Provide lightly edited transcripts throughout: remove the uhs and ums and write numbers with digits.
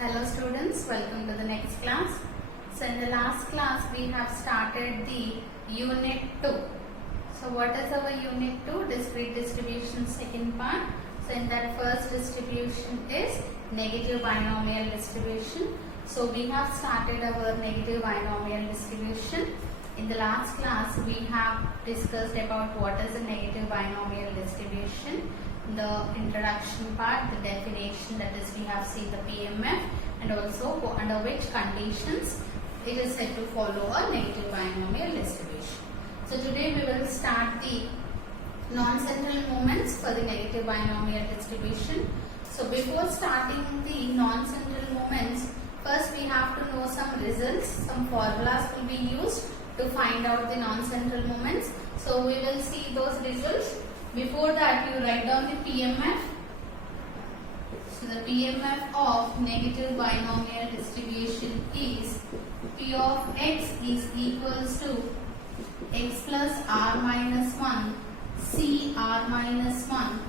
Hello students, welcome to the next class. So in the last class we have started the unit 2. So what is our unit 2? Discrete distribution second part. So in that first distribution is negative binomial distribution. So we have started our negative binomial distribution. In the last class we have discussed about what is a negative binomial distribution, the introduction part, the definition, that is we have seen the PMF, and also under which conditions it is said to follow a negative binomial distribution. So today we will start the non-central moments for the negative binomial distribution. So before starting the non-central moments, first we have to know some results. Some formulas will be used to find out the non-central moments. So we will see those results. Before that, you write down the PMF. So the PMF of negative binomial distribution is P of x is equals to x plus r minus 1 c r minus 1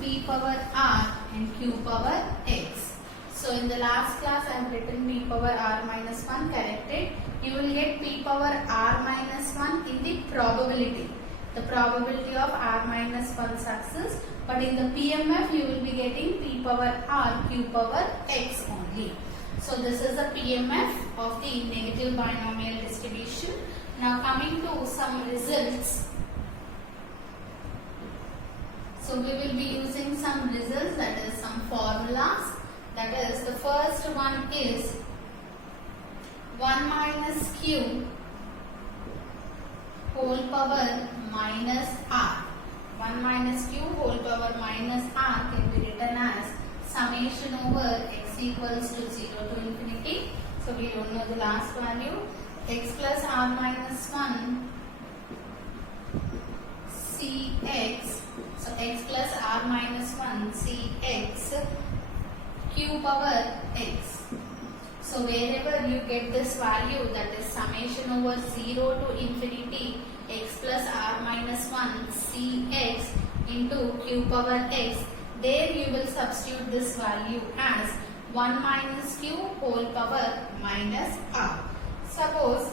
p power r and q power x. So in the last class I have written p power r minus 1 corrected. You will get p power r minus 1 in the probability. The probability of r minus 1 success, but in the PMF you will be getting p power r q power x only. So this is the PMF of the negative binomial distribution. Now coming to some results. So we will be using some results, that is some formulas. That is, the first one is 1 minus q whole power minus r. 1 minus q whole power minus r can be written as summation over x equals to 0 to infinity. So we don't know the last value. X plus r minus 1 cx. So x plus r minus 1 cx q power x. So wherever you get this value, that is summation over 0 to infinity x plus r minus 1 cx into q power x, there you will substitute this value as 1 minus q whole power minus r. Suppose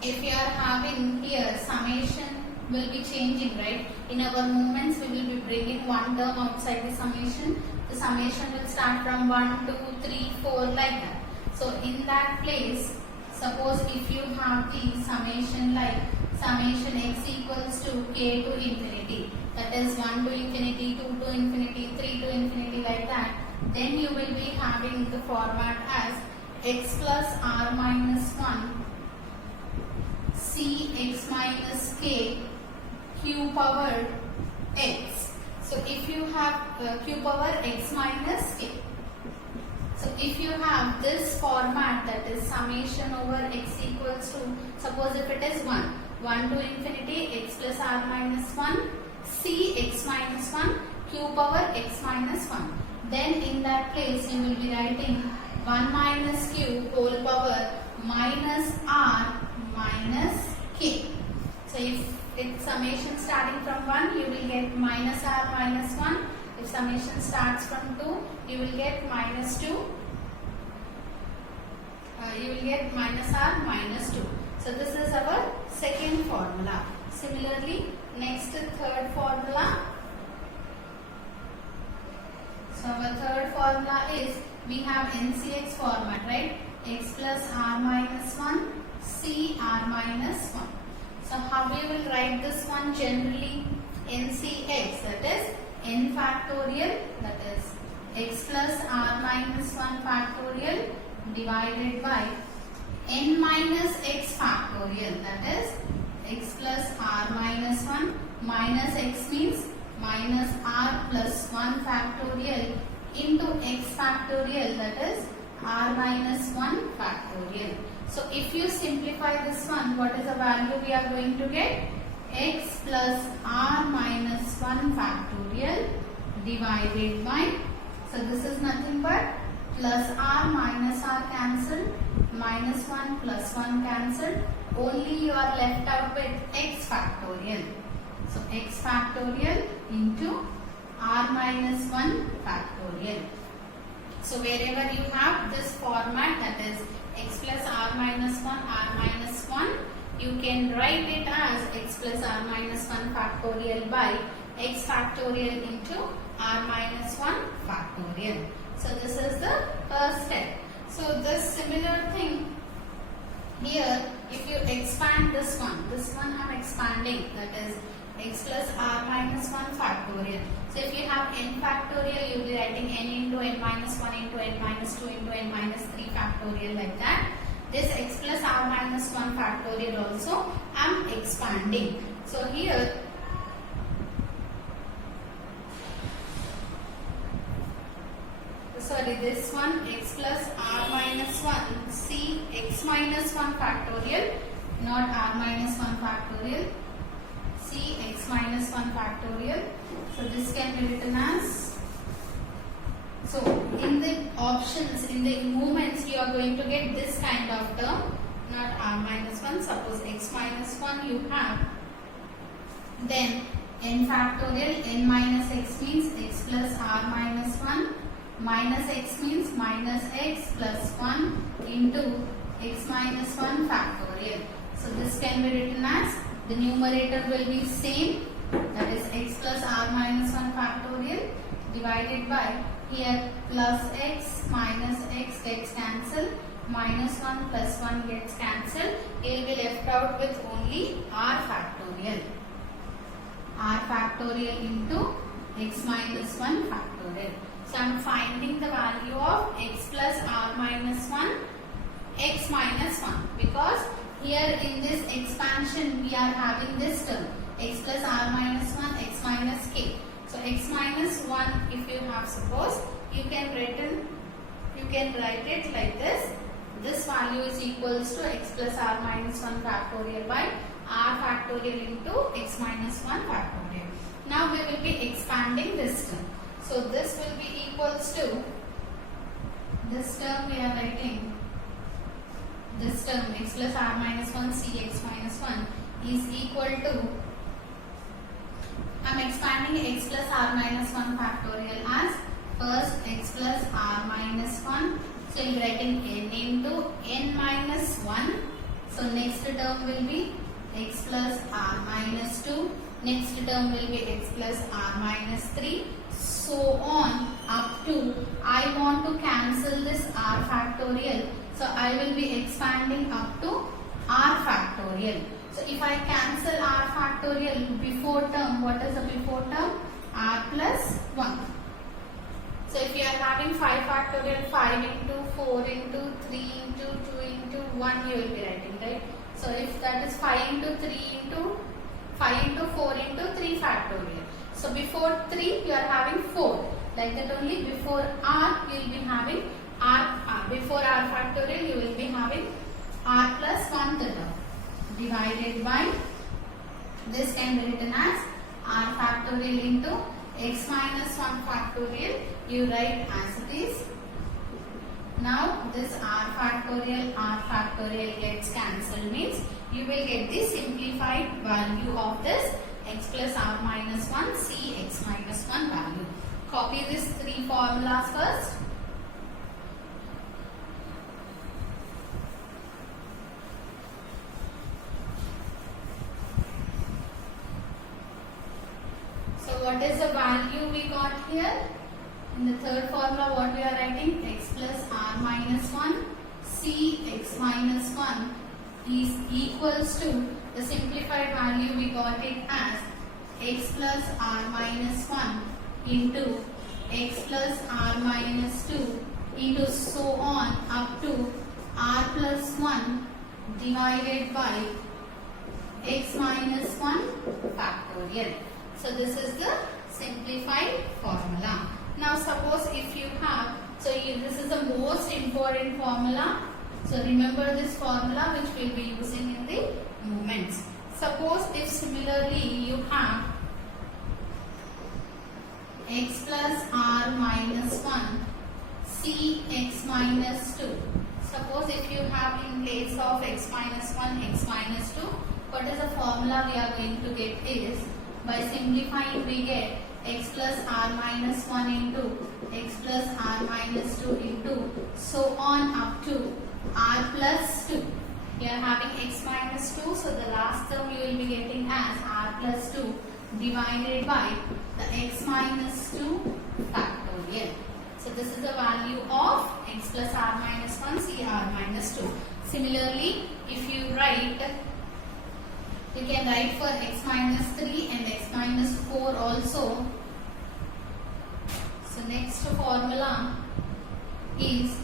if you are having here summation will be changing, right? In our movements we will be bringing one term outside the summation. The summation will start from 1, 2, 3, 4 like that. So in that place, suppose if you have the summation like summation x equals to k to infinity, that is 1 to infinity, 2 to infinity, 3 to infinity like that, then you will be having the format as x plus r minus 1 cx minus k q power x. So if you have q power x minus k. So if you have this format, that is summation over x equals to, suppose if it is 1 to infinity x plus r minus 1 c x minus 1 q power x minus 1. Then in that place you will be writing 1 minus q whole power minus r minus k. So if summation starting from 1, you will get minus r minus 1. If summation starts from 2, you will get minus 2. You will get minus r minus 2. So this is our second formula. Similarly, next third formula. So our third formula is, we have NCX format, right? X plus r minus 1 c r minus 1. So how we will write this one generally? NCX, that is n factorial, that is x plus r minus 1 factorial divided by n minus x factorial, that is x plus r minus 1 minus x means minus r plus 1 factorial into x factorial, that is r minus 1 factorial. So if you simplify this one, what is the value we are going to get? X plus r minus 1 factorial divided by, so this is nothing but plus r minus r cancelled, minus 1 plus 1 cancelled, only you are left out with x factorial. So x factorial into r minus 1 factorial. So wherever you have this format, that is x plus r minus 1, r minus 1, you can write it as x plus r minus 1 factorial by x factorial into r minus 1 factorial. So this is the first step. So this similar thing here, if you expand this one I am expanding, that is x plus r minus 1 factorial. So if you have n factorial, you will be writing n into n minus 1 into n minus 2 into n minus 3 factorial, like that. This x plus r minus 1 factorial also I am expanding. So here this one x plus r minus 1, see x minus 1 factorial, not r minus 1 factorial, see x minus 1 factorial. So this can be written as, so in the options, in the movements, you are going to get this kind of term, not r minus 1. Suppose x minus 1 you have, then n factorial, n minus x means x plus r minus 1, minus x means minus x plus 1 into x minus 1 factorial. So this can be written as, the numerator will be same, that is x plus r minus 1 factorial divided by, here plus x minus x gets cancelled, minus 1 plus 1 gets cancelled, it will be left out with only r factorial. R factorial into x minus 1 factorial. So I am finding the value of x plus r minus 1, x minus 1, because here in this expansion we are having this term, x plus r minus 1, x minus k. So x minus 1, if you have, suppose, you can write it like this. This value is equals to x plus r minus 1 factorial by r factorial into x minus 1 factorial. Now we will be expanding this term. So this will be equals to, this term we are writing, this term x plus r minus 1 c x minus 1 is equal to, I am expanding x plus r minus 1 factorial as, first x plus r minus 1, so you are writing n into n minus 1, so next term will be x plus r minus 2, next term will be x plus r minus 3, so on up to, I want to cancel this r factorial, so I will be expanding up to r factorial. So if I cancel r factorial, before term, what is the before term? R plus 1. So if you are having 5 factorial, 5 into 4 into 3 into 2 into 1 you will be writing, right? So if that is 5 into 3 into 5 into 4 into 3 factorial. So before 3 you are having 4. Like that only, before r you will be having r, before r factorial you will be having r plus 1 term divided by, this can be written as r factorial into x minus 1 factorial, you write as it is. Now this r factorial gets cancelled, means you will get the simplified value of this x plus r minus 1 c x minus 1 value. Copy these 3 formulas first. So what is the value we got here? In the third formula, what we are writing? X plus r minus 1 c x minus 1 is equals to, the simplified value we got it as x plus r minus 1 into x plus r minus 2 into so on up to r plus 1 divided by x minus 1 factorial. So this is the simplified formula. Now suppose if you have, so this is the most important formula. So remember this formula which we will be using in the movements. Suppose if similarly you have x plus r minus 1 c x minus 2. Suppose if you have in place of x minus 1 x minus 2, what is the formula we are going to get is, by simplifying we get x plus r minus 1 into x plus r minus 2 into so on up to r plus 2. We are having x minus 2, so the last term you will be getting as r plus 2 divided by the x minus 2 factorial. So this is the value of x plus r minus 1, c r minus 2. Similarly, if you write, you can write for x minus 3 and x minus 4 also. So next formula is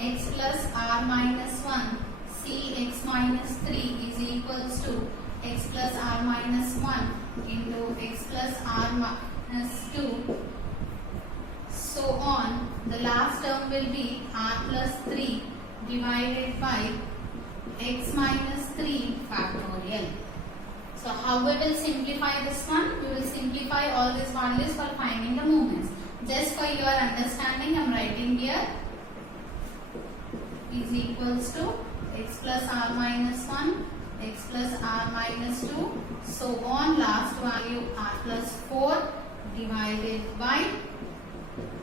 x plus r minus 1 c x minus 3 is equals to x plus r minus 1 into x plus r minus 2. So on, the last term will be r plus 3 divided by x minus 3 factorial. So how we will simplify this one? We will simplify all these values while finding the moments. Just for your understanding, I am writing here is equals to x plus r minus 1, x plus r minus 2, so on, last value r plus 4 divided by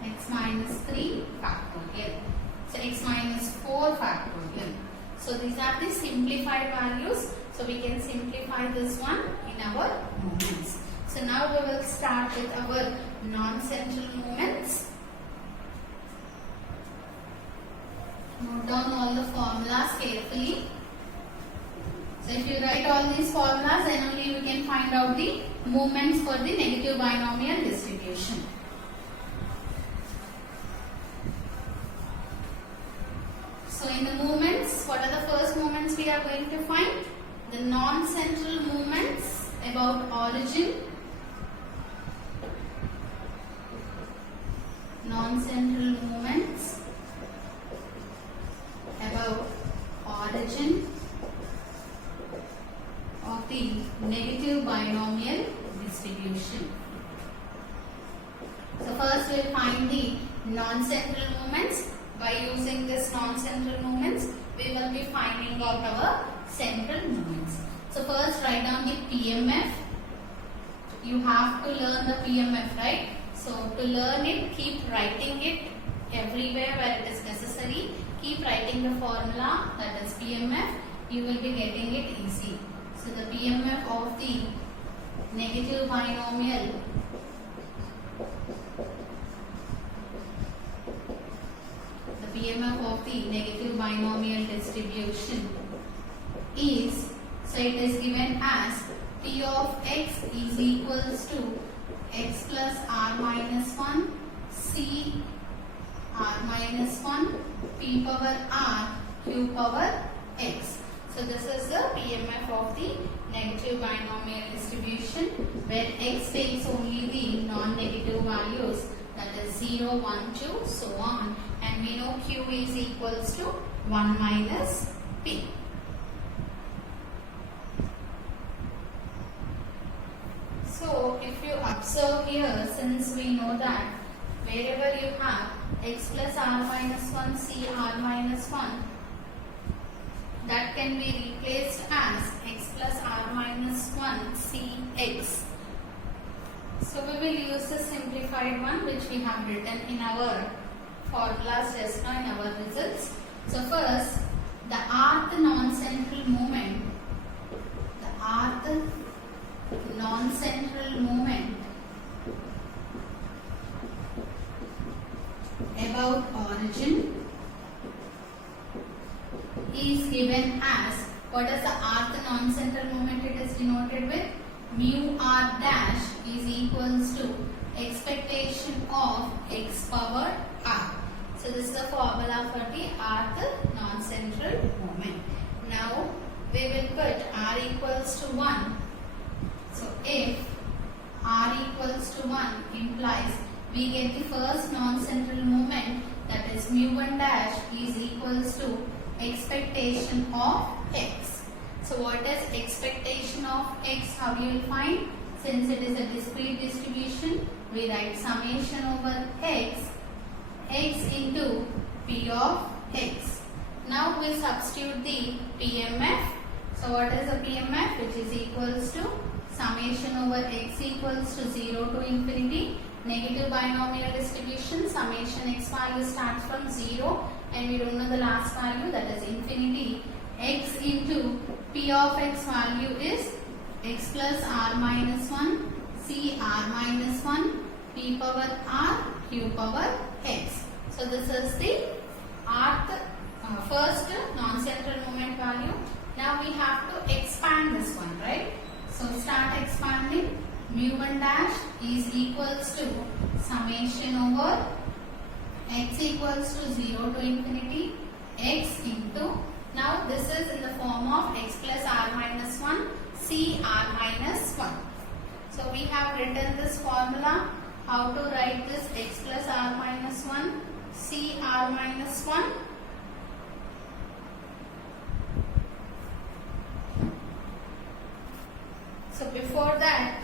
x minus 3 factorial. So x minus 4 factorial. So these are the simplified values. So we can simplify this one in our moments. So now we will start with our non-central moments. Note down all the formulas carefully. So if you write all these formulas, then only you can find out the moments for the negative binomial distribution. So in the moments, what are the first moments we are going to find? The non-central moments about origin, non-central moments about origin of the negative binomial distribution. So first we will find the non-central moments. By using this non-central moments, we will be finding out our central moments. So first write down the PMF. You have to learn the PMF, right? So to learn it, keep writing it everywhere where it is necessary. Keep writing the formula, that is PMF. You will be getting it easy. So the PMF of the negative binomial PMF of the negative binomial distribution is, so it is given as P of x is equals to x plus r minus 1 c r minus 1 p power r q power x. So this is the PMF of the negative binomial distribution where x takes only the non-negative values, that is 0, 1, 2, so on, and we know q is equals to 1 minus p. So if you observe here, since we know that wherever you have x plus r minus 1 c r minus 1, that can be replaced as x plus r minus 1 c x. So we will use the simplified one which we have written in our formulas just now in our results. So first, the rth non-central moment, the rth non-central moment about origin is given as, what is the rth non-central moment? It is denoted with mu r dash is equals to expectation of x power r. So this is the formula for the rth non-central moment. Now we will put r equals to 1. So if r equals to 1 implies we get the first non-central moment, that is mu1 dash is equals to expectation of x. So what is expectation of x? How you will find? Since it is a discrete distribution, we write summation over x into p of x. Now we substitute the PMF. So what is the PMF? Which is equals to summation over x equals to 0 to infinity. Negative binomial distribution, summation x value starts from 0 and we don't know the last value, that is infinity. X into p of x value is x plus r minus 1, c r minus 1, p power r, q power x. So this is the first non-central moment value. Now we have to expand this one, right? So start expanding. Mu1 dash is equals to summation over x equals to 0 to infinity x into, now this is in the form of x plus r minus 1, c r minus 1. So we have written this formula. How to write this? X plus r minus 1, c r minus 1. So before that,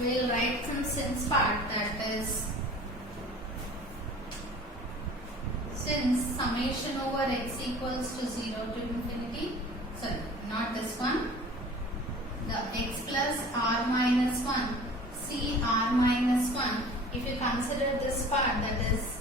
we'll write some since part, that is since summation over x equals to 0 to infinity, sorry, not this one, the x plus r minus 1, c r minus 1, if you consider this part, that is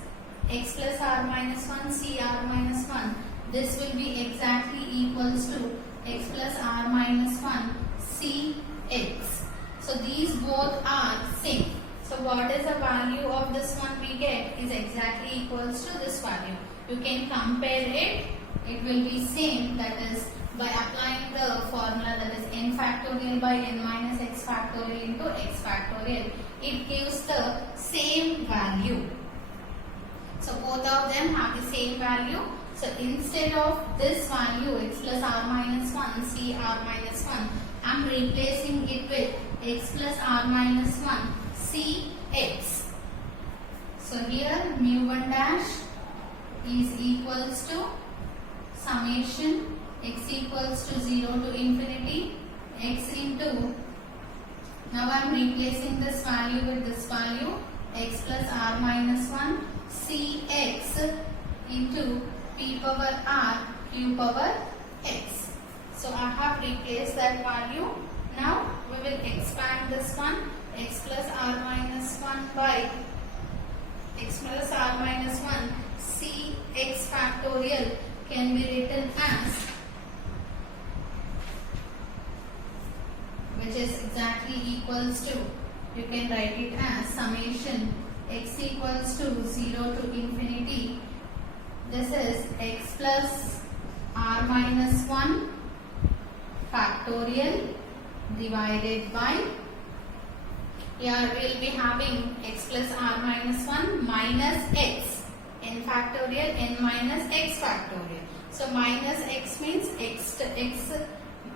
x plus r minus 1, c r minus 1, this will be exactly equals to x plus r minus 1, c x. So these both are same. So what is the value of this one we get is exactly equals to this value. You can compare it. It will be same, that is by applying the formula, that is n factorial by n minus x factorial into x factorial. It gives the same value. So both of them have the same value. So instead of this value x plus r minus 1, c r minus 1, I am replacing it with x plus r minus 1, c x. So here mu1 dash is equals to summation x equals to 0 to infinity x into, now I am replacing this value with this value, x plus r minus 1, c x into p power r, q power x. So I have replaced that value. Now we will expand this one, x plus r minus 1 by x plus r minus 1, c x factorial can be written as, which is exactly equals to, you can write it as summation x equals to 0 to infinity, this is x plus r minus 1 factorial divided by, here we will be having x plus r minus 1 minus x, n factorial, n minus x factorial. So minus x means x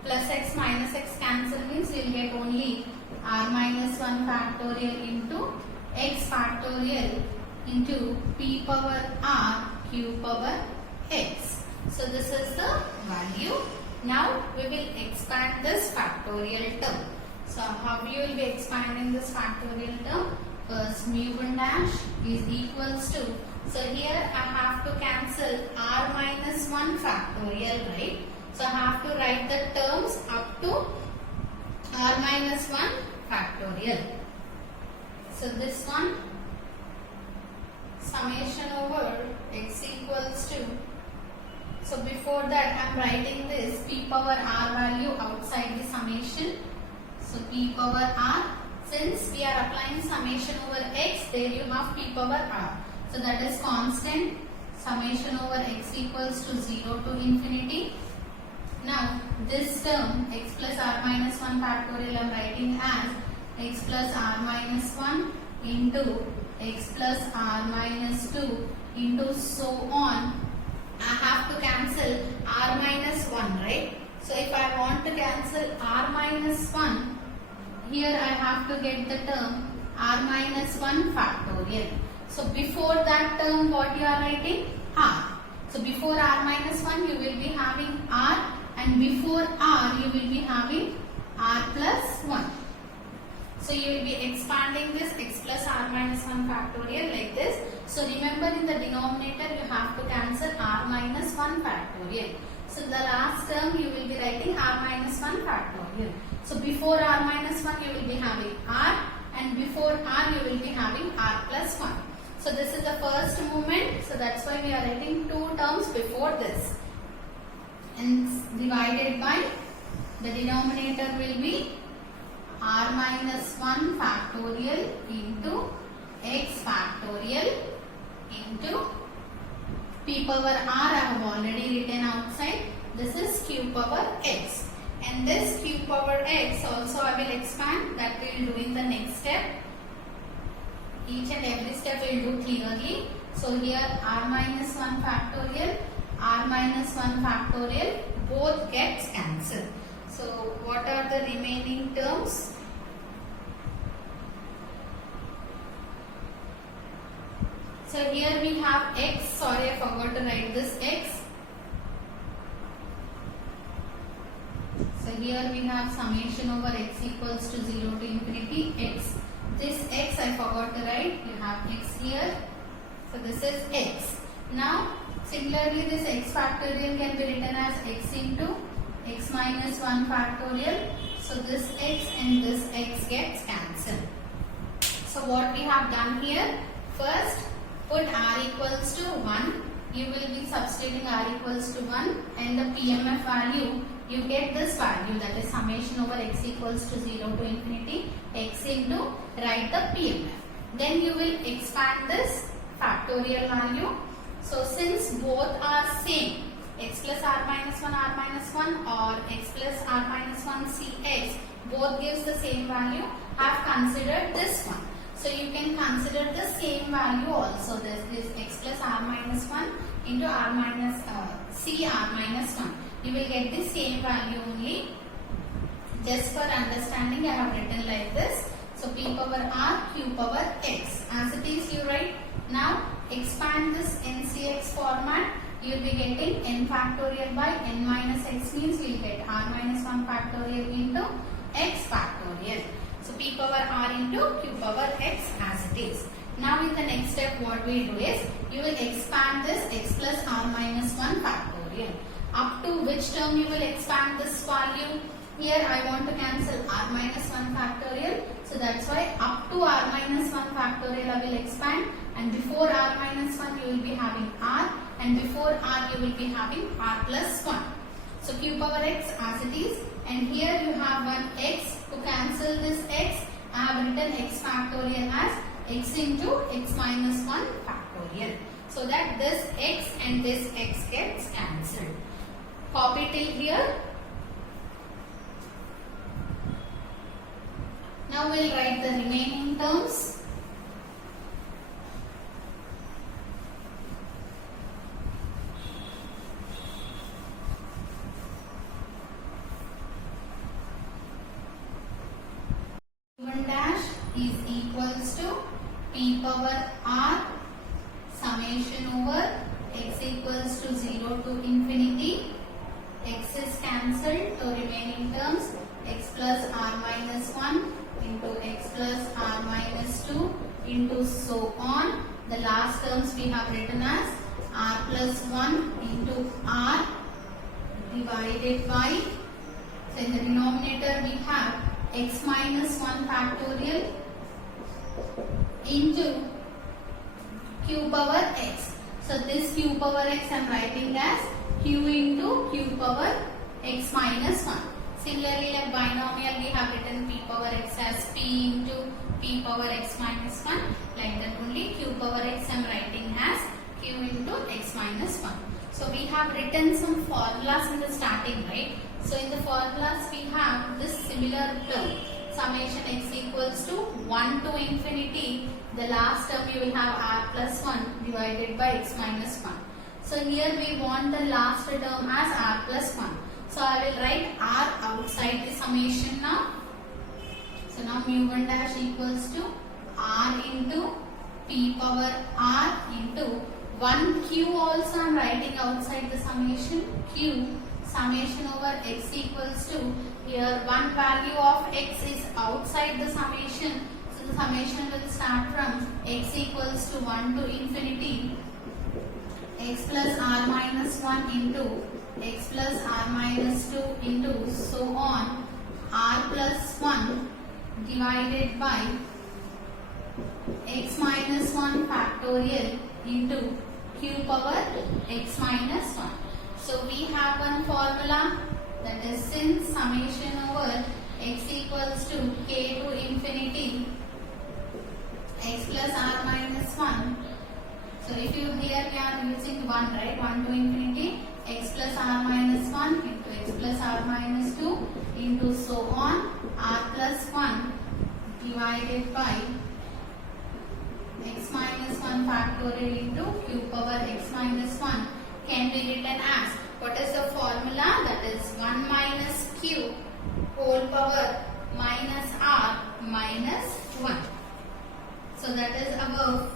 plus x minus x cancel means you will get only r minus 1 factorial into x factorial into p power r, q power x. So this is the value. Now we will expand this factorial term. So how you will be expanding this factorial term? First mu1 dash is equals to, so here I have to cancel r minus 1 factorial, right? So I have to write the terms up to r minus 1 factorial. So this one, summation over x equals to, so before that I am writing this p power r value outside the summation. So p power r, since we are applying summation over x, there you have p power r. So that is constant, summation over x equals to 0 to infinity. Now this term x plus r minus 1 factorial I am writing as x plus r minus 1 into x plus r minus 2 into so on. I have to cancel r minus 1, right? So if I want to cancel r minus 1, here I have to get the term r minus 1 factorial. So before that term what you are writing? R. So before r minus 1 you will be having r, and before r you will be having r plus 1. So you will be expanding this x plus r minus 1 factorial like this. So remember, in the denominator you have to cancel r minus 1 factorial. So the last term you will be writing r minus 1 factorial. So before r minus 1 you will be having r, and before r you will be having r plus 1. So this is the first movement, so that's why we are writing two terms before this, and divided by, the denominator will be r minus 1 factorial into x factorial into p power r. I have already written outside. This is q power x, and this q power x also I will expand. That we will do in the next step. Each and every step we will do clearly. So here r minus 1 factorial, r minus 1 factorial both gets cancelled. So what are the remaining terms? So here we have x, sorry I forgot to write this x. So here we have summation over x equals to 0 to infinity x. This x I forgot to write, you have x here. So this is x. Now similarly this x factorial can be written as x into x minus 1 factorial. So this x and this x gets cancelled. So what we have done here, first put r equals to 1. You will be substituting r equals to 1, and the PMF value, you get this value, that is summation over x equals to 0 to infinity x into, write the PMF. Then you will expand this factorial value. So since both are same, x plus r minus 1 or x plus r minus 1 cx, both gives the same value, I have considered this one. So you can consider the same value also. This is x plus r minus 1 into r minus c r minus 1. You will get the same value only. Just for understanding, I have written like this. So p power r, q power x. As it is, you write. Now expand this in cx format. You will be getting n factorial by n minus x, means you will get r minus 1 factorial into x factorial. So p power r into q power x as it is. Now in the next step what we do is, you will expand this x plus r minus 1 factorial. Up to which term you will expand this value? Here I want to cancel r minus 1 factorial. So that's why up to r minus 1 factorial I will expand, and before r minus 1 you will be having r, and before r you will be having r plus 1. So q power x as it is, and here you have one x. To cancel this x, I have written x factorial as x into x minus 1 factorial. So that this x and this x gets cancelled. Copy till here. Now we will write the remaining terms. Is equals to p power r summation over x equals to 0 to infinity. X is cancelled, so remaining terms x plus r minus 1 into x plus r minus 2 into so on. The last terms we have written as r plus 1 into r divided by, so in the denominator we have x minus 1 factorial into q power x. So this q power x I am writing as q into q power x minus 1. Similarly, like binomial, we have written p power x as p into p power x minus 1. Like that only q power x I am writing as q into x minus 1. So we have written some formulas in the starting, right? So in the formulas we have this similar term, summation x equals to 1 to infinity. The last term you will have r plus 1 divided by x minus 1. So here we want the last term as r plus 1. So I will write r outside the summation now. So now mu1 dash equals to r into p power r into 1q also I am writing outside the summation, q summation over x equals to, here one value of x is outside the summation. So the summation will start from x equals to 1 to infinity x plus r minus 1 into x plus r minus 2 into so on r plus 1 divided by x minus 1 factorial into q power x minus 1. So we have one formula, that is since summation over x equals to k to infinity x plus r minus 1. So if you here we are using 1, right, 1 to infinity x plus r minus 1 into x plus r minus 2 into so on r plus 1 divided by x minus 1 factorial into q power x minus 1 can be written as, what is the formula? That is 1 minus q whole power minus r minus 1. So that is our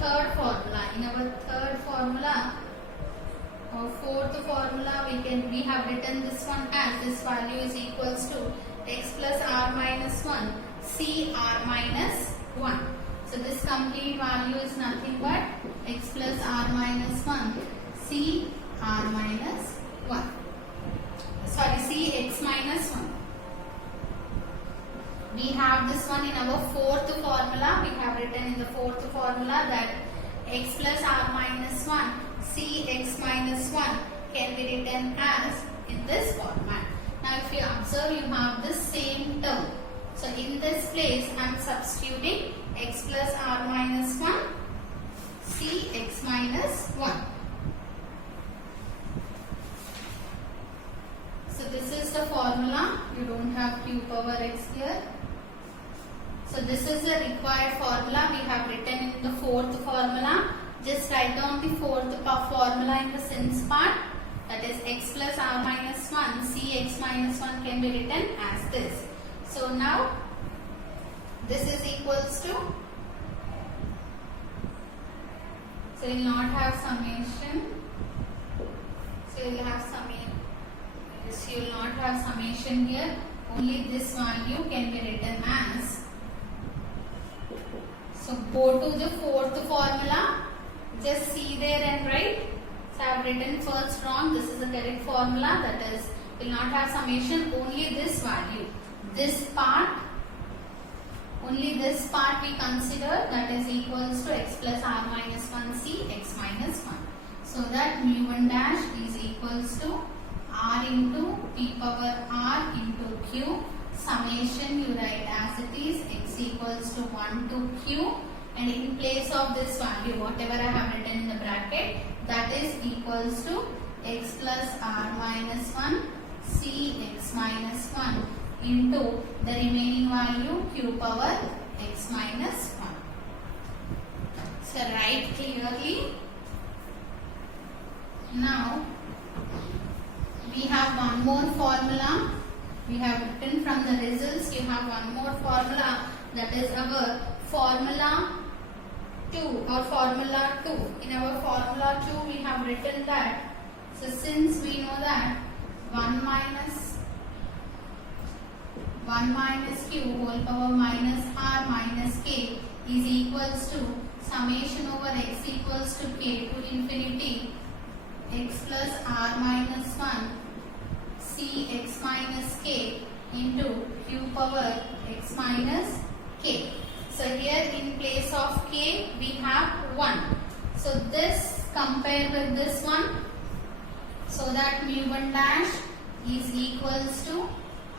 third formula. In our third formula or fourth formula, we have written this one as this value is equals to x plus r minus 1 c r minus 1. So this complete value is nothing but x plus r minus 1 c r minus 1. Sorry, c x minus 1. We have this one in our fourth formula. We have written in the fourth formula that x plus r minus 1 c x minus 1 can be written as in this format. Now if you observe, you have the same term. So in this place I am substituting x plus r minus 1 c x minus 1. So this is the formula. You don't have q power x here. So this is the required formula we have written in the fourth formula. Just write down the fourth formula in the since part, that is x plus r minus 1 c x minus 1 can be written as this. So now this is equals to, so you will not have summation, so you will have summation, so you will not have summation here, only this value can be written as. So go to the fourth formula, just see there and write. So I have written first wrong, this is the correct formula, that is will not have summation, only this value. This part, only this part we consider, that is equals to x plus r minus 1 c x minus 1. So that mu1 dash is equals to r into p power r into q. Summation you write as it is, x equals to 1 to q, and in place of this value whatever I have written in the bracket, that is equals to x plus r minus 1 c x minus 1 into the remaining value q power x minus 1. So write clearly. Now we have one more formula. We have written from the results, you have one more formula, that is our formula 2 or formula 2. In our formula 2 we have written that, so since we know that 1 minus q whole power minus r minus k is equals to summation over x equals to k to infinity x plus r minus 1 c x minus k into q power x minus k. So here in place of k we have 1. So this compare with this one, so that mu1 dash is equals to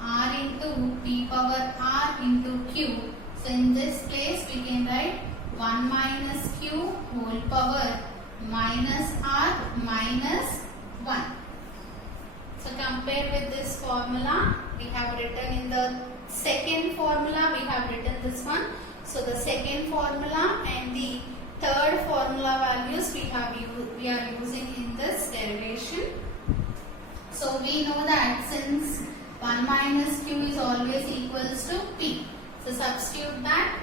r into p power r into q. So in this place we can write 1 minus q whole power minus r minus 1. So compare with this formula, we have written in the second formula, we have written this one. So the second formula and the third formula values we are using in this derivation. So we know that since 1 minus q is always equals to p. So substitute that,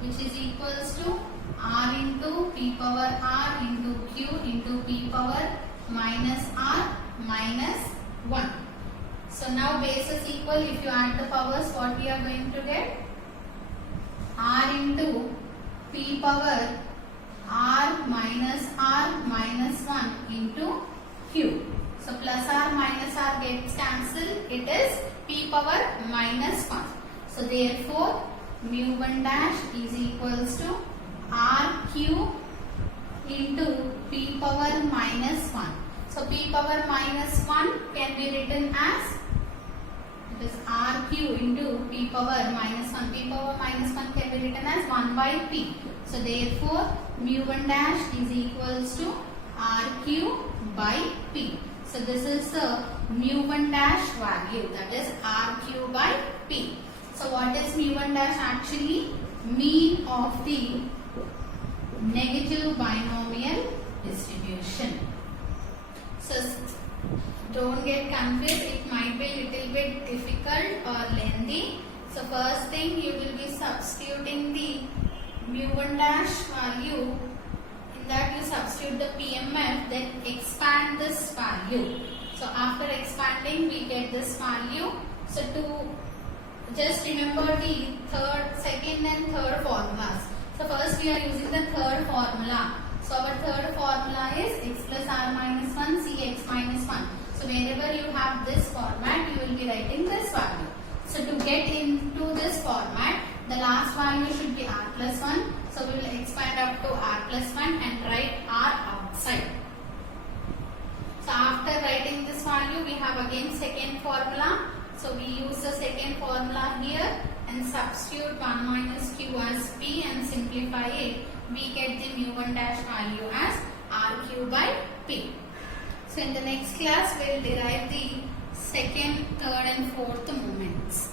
which is equals to r into p power r into q into p power minus r minus 1. So now base is equal, if you add the powers, what we are going to get? R into p power r minus 1 into q. So plus plus r gets cancelled. It is p power minus 1. So therefore mu 1 dash is equals to r cube into p power minus 1. So p power minus 1 can be written as, it is r cube into p power minus 1. P power minus 1 can be written as 1 by p. So therefore mu 1 dash is equals to r cube by p. So this is the mu 1 dash value, that is r cube by p. So what is mu 1 dash actually? Mean of the negative binomial distribution. So don't get confused, it might be little bit difficult or lengthy. So first thing, you will be substituting the mu 1 dash value. In that you substitute the PMF, then expand this value. So after expanding we get this value. So to just remember the second and third formulas. So first we are using the third formula. So our third formula is x plus r minus 1 cx minus 1. So wherever you have this format, you will be writing this value. So to get into this format, the last value should be r plus 1. So we will expand up to r plus 1 and write r outside. So after writing this value, we have again second formula. So we use the second formula here and substitute 1 minus q as p and simplify it. We get the mu 1 dash value as r cube by p. So in the next class, we will derive the second, third and fourth moments.